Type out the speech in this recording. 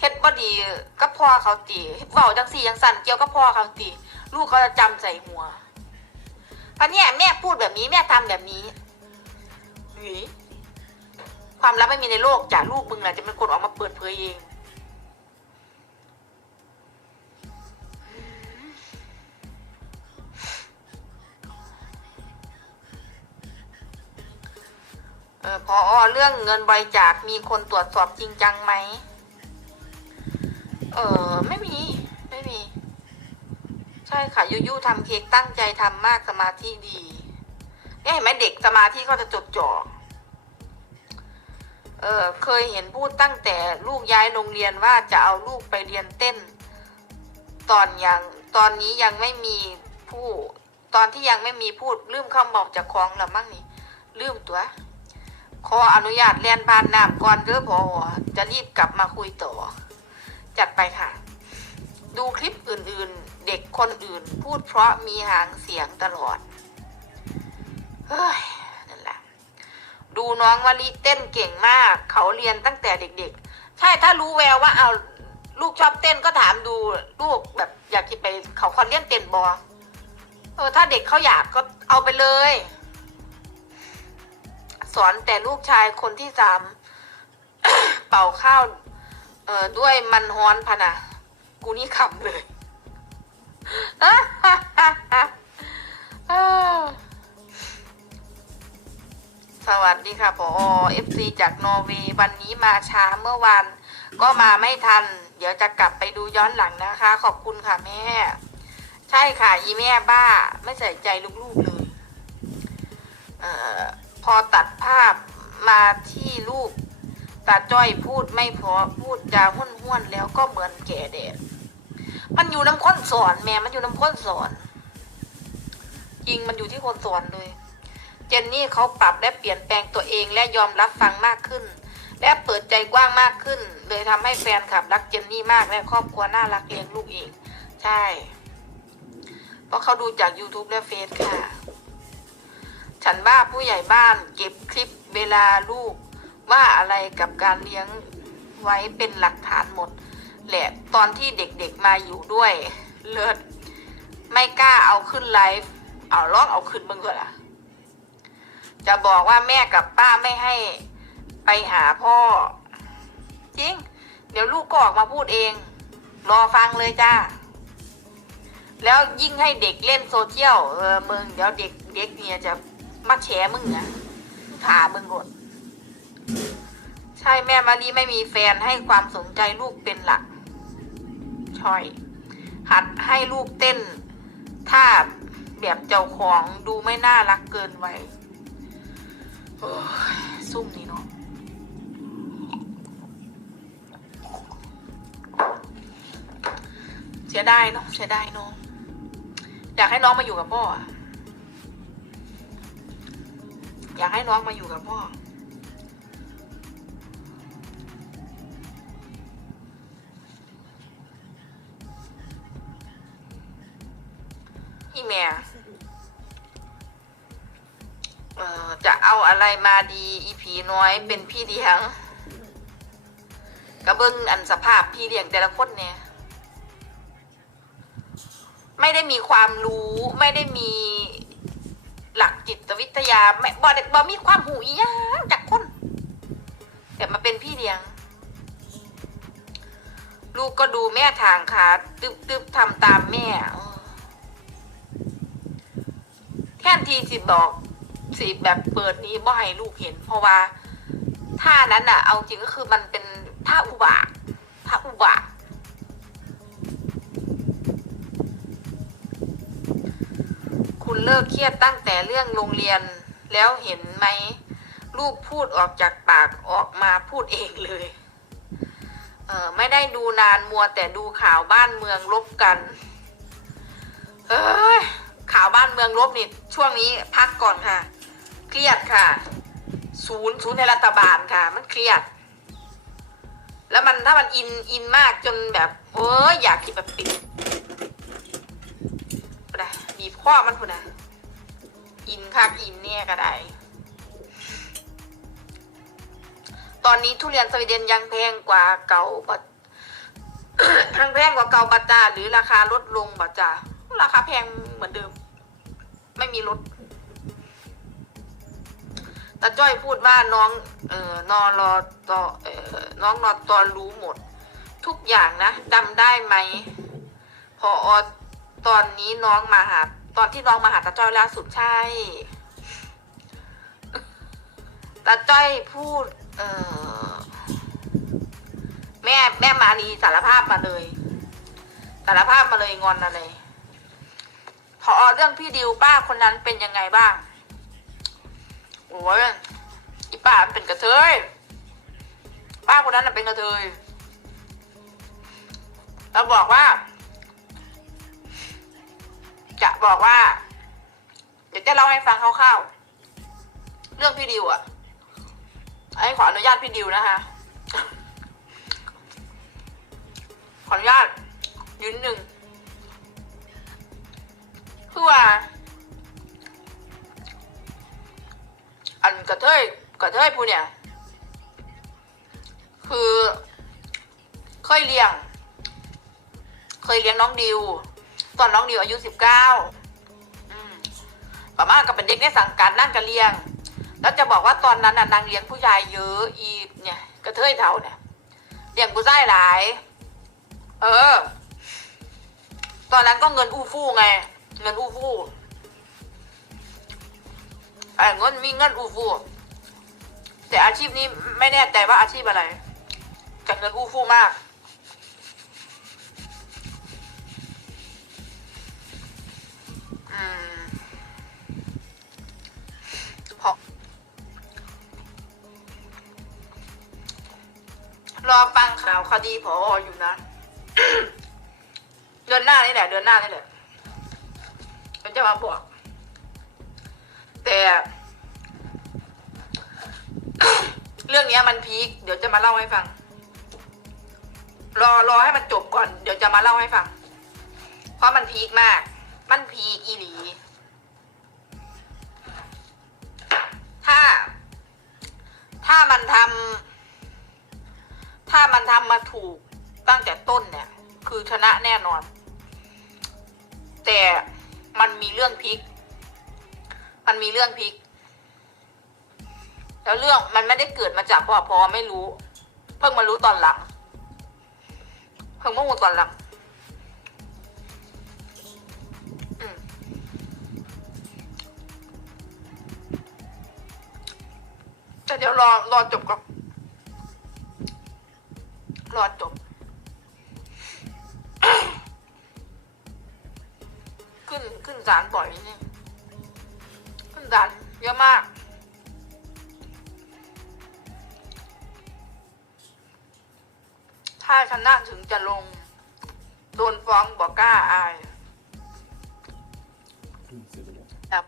เฮ็ดบ่ดีก็พ่อเขาตีเว้าจังสี่จังสั่นเกี่ยวกับพ่อเขาตีลูกเขาจะจำใส่หัวพันเนี่ยแม่พูดแบบนี้แม่ทำแบบนี้หวีความลับไม่มีในโลกจ้ะลูกมึงน่ะจะเป็นคนออกมาเปิดเผยเอง เออพอเรื่องเงินบริจาคมีคนตรวจสอบจริงจังไหม ออไม่มี ไม่มี ใช่ค่ะยูยูทำเค้กตั้งใจทำมากสมาธิดีเนี่ยเห็นไหมเด็กสมาธิก็จะจดจ่อเออเคยเห็นพูดตั้งแต่ลูกย้ายโรงเรียนว่าจะเอาลูกไปเรียนเต้น ตอนยังตอนนี้ยังไม่มีผู้ ตอนที่ยังไม่มีพูดลืมคำบอกจากของหรือมั้งนี่ลืมตัว ขออนุญาตเรียนผ่านน้ำก่อนเด้อพอจะรีบกลับมาคุยต่อ จัดไปค่ะ ดูคลิปอื่นๆ เด็กคนอื่น พูดเพราะมีหางเสียงตลอด เฮ้ย นั่นแหละ ดูน้องวลีเต้นเก่งมาก เขาเรียนตั้งแต่เด็กๆ ใช่ ถ้ารู้แววว่าเอาลูกชอบเต้นก็ถามดูลูกแบบอยากจะไปเขาคอนเลียนเต้นบอเออถ้าเด็กเขาอยากก็เอาไปเลย สอนแต่ลูกชายคนที่สามเป่าข้าว ออด้วยมันฮ้อนพะนะกูนี่ขำเลยสวัสดีค่ะพอเอฟซีจากนอร์เวย์วันนี้มาช้าเมื่อวานก็มาไม่ทัน เดี๋ยวจะกลับไปดูย้อนหลังนะคะ ขอบคุณค่ะแม่ ใช่ค่ะ อีแม่บ้า ไม่ใส่ใจลูกๆเลยเอ่อพอตัดภาพมาที่ลูก ตาจ้อยพูดไม่พอพูดจาห้วนห้วนแล้วก็เหมือนแก่แดดมันอยู่น้ำข้นสอนแม่มันอยู่น้ำข้นสอนจริงมันอยู่ที่คนสอนเลย เจนนี่เขาปรับและเปลี่ยนแปลงตัวเองและยอมรับฟังมากขึ้น และเปิดใจกว้างมากขึ้น เลยทำให้แฟนคลับรักเจนนี่มากและครอบครัวน่ารักเลี้ยงลูกเอง ใช่ เพราะเขาดูจาก YouTube และเฟซค่ะ ฉันว่าผู้ใหญ่บ้านเก็บคลิปเวลาลูก ว่าอะไรกับการเลี้ยงไว้เป็นหลักฐานหมดแหละตอนที่เด็กๆมาอยู่ด้วยเลิศไม่กล้าเอาขึ้นไลฟ์เอาลองเอาขึ้นบ้างก็ล่ะ จะบอกว่าแม่กับป้าไม่ให้ไปหาพ่อ จริง เดี๋ยวลูกก็ออกมาพูดเอง รอฟังเลยจ้า แล้วยิ่งให้เด็กเล่นโซเชียลเออมึงเดี๋ยวเด็กเด็กเนี่ยจะมาแฉมึงนะถามึงก่อน ใช่แม่มารีไม่มีแฟนให้ความสนใจลูกเป็นหลักชอย หัดให้ลูกเต้นท่าแบบเจ้าของดูไม่น่ารักเกินไว้ซุ่มนี่เนาะเสียดายเนาะเสียดายเนาะอยากให้น้องมาอยู่กับพ่ออยากให้น้องมาอยู่กับพ่อ เอาอะไรมาดีอีผีน้อยเป็นพี่เลี้ยงกระเบิ้งอันสภาพพี่เลี้ยงแต่ละคนเนี่ย ไม่ได้มีความรู้ไม่ได้มีหลักจิตวิทยาไม่บอดบอมีความหูยังจากคนแต่มาเป็นพี่เลี้ยง ลูกก็ดูแม่ทางขาตึบตึบทำตามแม่แท่ทีสิบอก สิแบบเปิดนี้บ่ให้ลูกเห็น เพราะว่าท่านั้นอะเอาจริงก็คือมันเป็นท่าอุบาท่าอุบาคุณเลิกเครียดตั้งแต่เรื่องโรงเรียนแล้วเห็นไหมลูกพูดออกจากปากออกมาพูดเองเลยเออไม่ได้ดูนานมัวแต่ดูข่าวบ้านเมืองลบกัน เอ้ยข่าวบ้านเมืองลบนี่ช่วงนี้พักก่อนค่ะ เครียดค่ะ ศูนย์ศูนย์ในรัฐบาลค่ะ มันเครียด แล้วมันถ้ามันอินอินมากจนแบบเอ้ยอยากคิดแบบปิดไปได้บีบข้อมันพูนะอินคักอินเนี่ยก็ได้ตอนนี้ทุเรียนสวีเดนยังแพงกว่าเก่าปะทั้งแพงกว่าเก่าบัจจาหรือราคาลดลงบัจจาราคาแพงเหมือนเดิม ไม่มีลด ตาจ้อยพูดว่าน้องเอ่อนอรอตอเอ่อน้องนอตอรู้หมด ทุกอย่างนะจำได้ไหมพออตอนนี้น้องมาหา ตอนที่น้องมาหาตาจ้อยล่าสุดใช่ตาจ้อยพูด เออแม่แม่มารีสารภาพมาเลย สารภาพมาเลยงอนอะไรพอเรื่องพี่ดิวป้าคนนั้นเป็นยังไงบ้าง โอ้ยอีป้ามันเป็นกระเทยป้าคนนั้นน่ะเป็นกระเทยเราบอกว่า จะบอกว่า เดี๋ยวจะเล่าให้ฟังคร่าวๆเรื่องพี่ดิวอะไอ้ขออนุญาตพี่ดิวนะคะขออนุญาตยืนหนึ่งคือว่า อันกระเทยกระเทยผู้เนี่ย คือเคยเลี้ยง เคยเลี้ยงน้องดิว ตอนน้องดิวอายุสิบเก้าประมาณกับเป็นเด็กในสังกัดนั่งกันเลี้ยง แล้วจะบอกว่าตอนนั้นน่ะนางเลี้ยงผู้ชายเยอะอีเนี่ยกระเทยเท่าเนี่ยเลี้ยงผู้ชายหลาย เออ ตอนนั้นก็เงินอู้ฟู่ไง เงินอู้ฟู่ เงินมีเงินอู้ฟู่แต่อาชีพนี้ไม่แน่ใจว่าอาชีพอะไรแต่เงินอู้ฟู่มาก อืมพอรอฟังข่าวคดีพออยู่นะ เดือนหน้านี่แหละ เดือนหน้านี่แหละมันจะมาบอก แต่ เรื่องนี้มันพีคเดี๋ยวจะมาเล่าให้ฟัง รอรอให้มันจบก่อน เดี๋ยวจะมาเล่าให้ฟัง เพราะมันพีคมาก มันพีคอีหลี ถ้า ถ้ามันทำถ้ามันทำมาถูกตั้งแต่ต้นเนี่ย คือชนะแน่นอน แต่มันมีเรื่องพลิก มันมีเรื่องพลิก แล้วเรื่องมันไม่ได้เกิดมาจากพ่อพอไม่รู้ เพิ่งมารู้ตอนหลัง เพิ่งมารู้ตอนหลังแต่เดี๋ยวรอรอจบก่อนรอจบ ขึ้นขึ้นศาลบ่อยนี่ ขึ้นเยอะมาก ถ้าชนะถึงจะลง โดนฟ้องบอกกล้าอาย